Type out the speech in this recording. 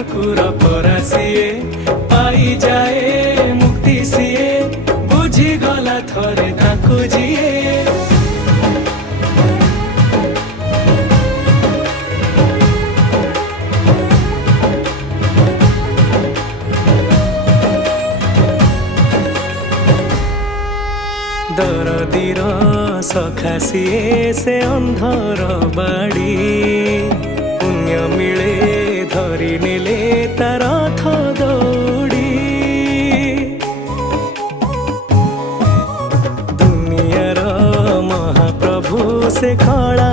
ठाकुर परा सिए पाई जाए मुक्ति सिए बुझी गला थरे ताकू जिए दरदीर सखा सिए से अंधर बाड़ी पुण्य मिले धरी नेले तार रथ दौड़ी दुनियार महाप्रभु से कला